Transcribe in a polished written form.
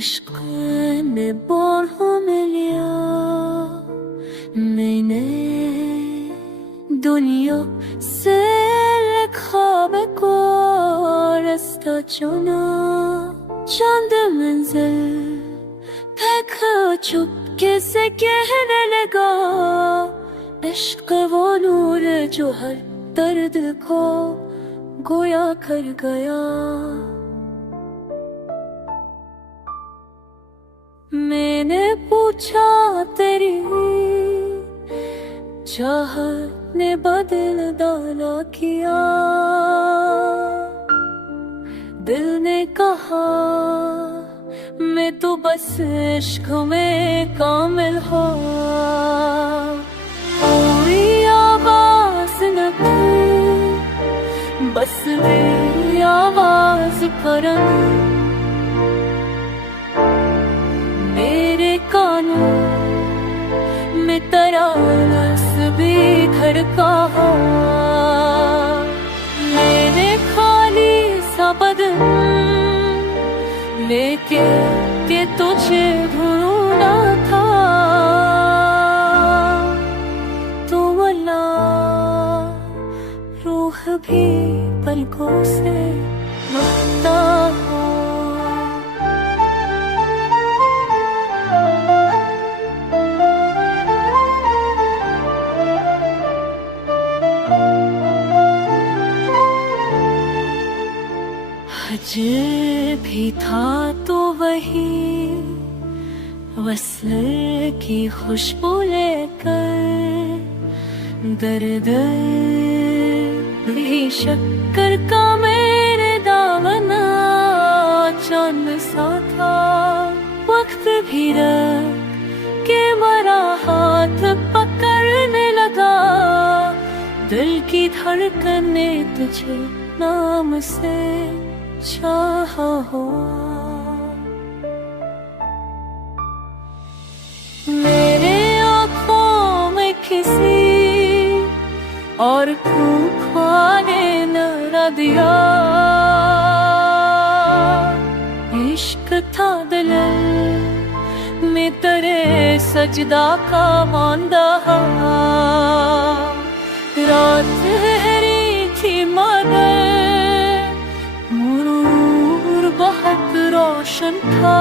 इश्क ने बाहों में लिया मैंने दुनिया से ख्वाब को रास्ता चुना चंद मंजिल देखा चुपके से कहने लगा इश्क वो नूर जो हर दर्द को गोया कर गया। मैंने पूछा तेरी चाहत ने बदल डाला किया, दिल ने कहा मैं तो बस इश्क में कामिल हो। कोई आवाज न थी बस मेरी आवाज पर मेरे कानों में तरस भी धड़का हो। मैंने खाली सा बदन लेके के तुझे ढूंढा था, तू वाला रूह भी पलकों से बहता हो। हजर भी था तो वही वस्ल की खुशबू लेकर, दर्द भी शक्कर का मेरे दामना चांद सा था। वक्त भी रख के मरा हाथ पकड़ने लगा, दिल की धड़कन ने तुझे नाम से चाहा हो। मेरे आँखों में किसी और को खाने न दिया, इश्क था दिल में तेरे सजदा का मांदा। रात हरी थी मगर बहुत रोशन था।